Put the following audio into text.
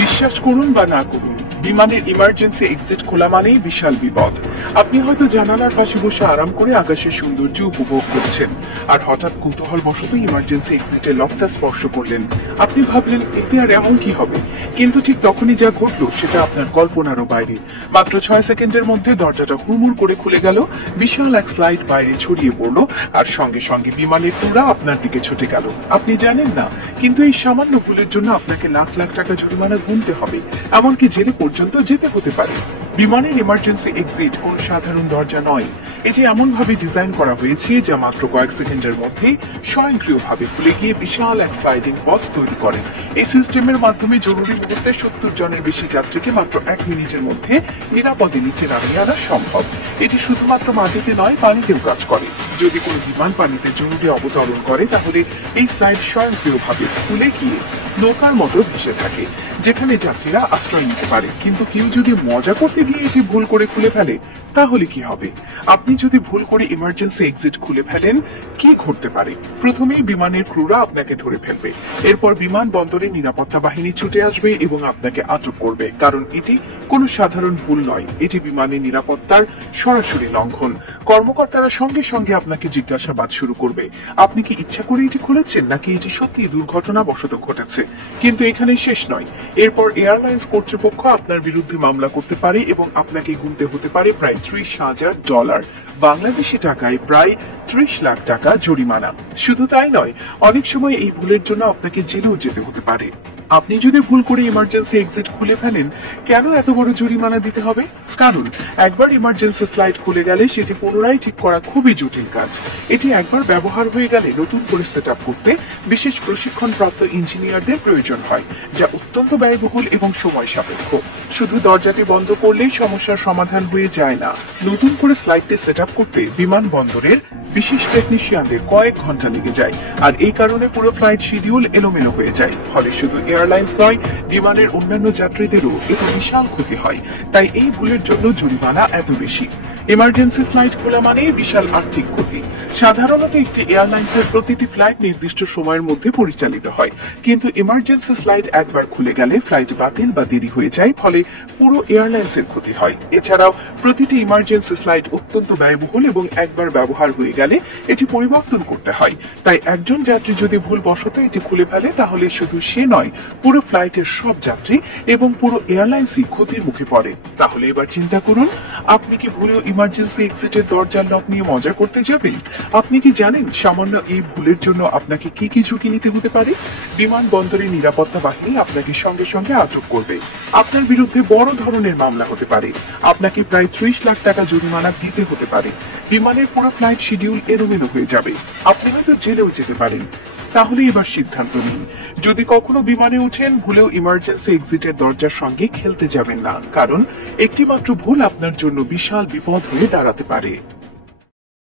বিশ্বাস করুন বা না করুন, বিমানের ইমার্জেন্সি এক্সিট খোলা মানেই বিশাল বিপদ। আপনি হয়তো জানালার পাশে বসে আরাম করে আকাশের সৌন্দর্য উপভোগ করছেন, আর হঠাৎ কৌতূহল বশত ইমার্জেন্সি এক্সিটের লকটা স্পর্শ করলেন। আপনি ভাবলেন এতে আর এমন কি হবে, কিন্তু ঠিক তখনই যা ঘটলো সেটা আপনার কল্পনারও বাইরে। মাত্র 6 সেকেন্ডের মধ্যে দরজাটা হুড়মুড় করে খুলে গেল, বিশাল এক স্লাইড বাইরে ছড়িয়ে পড়লো, আর সঙ্গে সঙ্গে বিমানের টুকরা আপনার দিকে ছুটে গেল। আপনি জানেন না, কিন্তু এই সামান্য ভুলের জন্য আপনাকে লাখ লাখ টাকা জরিমানা গুনতে হবে, এমনকি জেলে পর্যন্ত যেতে হতে পারে। বিমানের ইমার্জেন্সি এক্সিট কোন সাধারণ দরজা নয়, এটি এমন ভাবে ডিজাইন করা হয়েছে যা মাত্র কয়েক সেকেন্ডের মধ্যে স্বয়ংক্রিয়ভাবে খুলে গিয়ে বিশাল এক স্লাইডিং পথ তৈরি করে। এই সিস্টেমের মাধ্যমে জরুরি মুহূর্তে 70 জনের বেশি যাত্রীকে মাত্র 1 মিনিটের মধ্যে নিরাপদে নিচে নামিয়ে আনা সম্ভব। এটি শুধুমাত্র মাটিতে নয়, পানিতেও কাজ করে। যদি কোনো বিমান পানিতে জরুরি অবতরণ করে, তাহলে এই স্লাইড স্বয়ংক্রিয়ভাবে খুলে গিয়ে নৌকার মতো ভেসে থাকে, যেখানে যাত্রীরা আশ্রয় নিতে পারে। কিন্তু কেউ যদি মজা করতে গিয়ে এটি ভুল করে খুলে ফেলে, তাহলে কি হবে? আপনি যদি ভুল করে ইমার্জেন্সি এক্সিট খুলে ফেলেন, কি ঘটতে পারে? প্রথমেই বিমানের ক্রুরা আপনাকে ধরে ফেলবে। এরপর বিমানবন্দরে নিরাপত্তা বাহিনী ছুটে আসবে এবং আপনাকে আটক করবে, কারণ এটি কোনো সাধারণ ভুল নয়, এটি বিমানের নিরাপত্তার সরাসরি লঙ্ঘন। কর্মকর্তারা সঙ্গে সঙ্গে আপনাকে জিজ্ঞাসাবাদ শুরু করবে, আপনি কি ইচ্ছা করে এটি খুলেছেন, নাকি এটি সত্যি দুর্ঘটনাবশত ঘটেছে। কিন্তু এখানেই শেষ নয়। এরপর এয়ারলাইন্স কর্তৃপক্ষ আপনার বিরুদ্ধে মামলা করতে পারে এবং আপনাকে গুনতে হতে পারে প্রায় $30,000, বাংলাদেশি টাকায় প্রায় 30 লাখ টাকা জরিমানা। শুধু তাই নয়, অনেক সময় এই ভুলের জন্য আপনাকে জেলেও যেতে হতে পারে। আপনি যদি ভুল করে ইমার্জেন্সি এক্সিট খুলে ফেলেন, কেন এত বড় জরিমানা দিতে হবে? কারণ একবার ইমার্জেন্সি স্লাইড খুলে গেলে সেটি পুনরায় ঠিক করা খুবই জটিল কাজ। এটি একবার ব্যবহার হয়ে গেলে নতুন করে সেট আপ করতে বিশেষ প্রশিক্ষণপ্রাপ্ত ইঞ্জিনিয়ারদের প্রয়োজন হয়, যা অত্যন্ত ব্যয়বহুল এবং সময় সাপেক্ষ। শুধু দরজাটি বন্ধ করলেই সমস্যার সমাধান হয়ে যায় না। নতুন করে স্লাইডটি সেট আপ করতে বিমানবন্দরের বিশেষ টেকনিশিয়ানদের কয়েক ঘন্টা লেগে যায়, আর এই কারণে পুরো ফ্লাইট শিডিউল এলোমেলো হয়ে যায়। ফলে শুধু এয়ারলাইন্স নয়, বিমানের অন্যান্য যাত্রীদেরও এতে বিশাল ক্ষতি হয়। তাই এই ভুলের জন্য জরিমানা এত বেশি। ইমার্জেন্সি স্লাইড খোলা মানে বিশাল আর্থিক ক্ষতি। সাধারণত একটি এয়ারলাইন্সের প্রতিটি ফ্লাইট নির্দিষ্ট সময়ের মধ্যে পরিচালিত হয়, কিন্তু ইমার্জেন্সি স্লাইড একবার খুলে গেলে ফ্লাইট বাতিল বা দেরি হয়ে যায়, ফলে পুরো এয়ারলাইন্সের ক্ষতি হয়। এছাড়াও প্রতিটি ইমার্জেন্সি স্লাইড অত্যন্ত ব্যয়বহুল এবং একবার ব্যবহার হয়ে গেলে এটি পরিবর্তন করতে হয়। তাই একজন যাত্রী যদি ভুলবশত এটি খুলে ফেলে, তাহলে শুধু সে নয়, পুরো ফ্লাইটের সব যাত্রী এবং পুরো এয়ারলাইন্সই ক্ষতির মুখে পড়ে। তাহলে এবার চিন্তা করুন, আপনি কি ভুলেও ইমার্জেন্সি এক্সিটের দরজার লক নিয়ে মজা করতে যাবেন? আপনি কি জানেন সামান্য এই ভুলের জন্য আপনাকে কি কি ঝুঁকি নিতে হতে পারে? বিমানবন্দরের নিরাপত্তা বাহিনী আপনাকে সঙ্গে সঙ্গে আটক করবে। আপনার বিরুদ্ধে বড় ধরনের মামলা হতে পারে। আপনাকে প্রায় 30 লাখ টাকা জরিমানা দিতে হতে পারে। বিমানের পুরো ফ্লাইট শিডিউল এলোমেলো হয়ে যাবে। আপনি হয়তো জেলেও যেতে পারেন। তাহলে এবার সিদ্ধান্ত নিন, যদি কখনো বিমানে উঠেন, ভুলেও ইমার্জেন্সি এক্সিটের দরজার সঙ্গে খেলতে যাবেন না, কারণ একটি মাত্র ভুল আপনার জন্য বিশাল বিপদ হয়ে দাঁড়াতে পারে।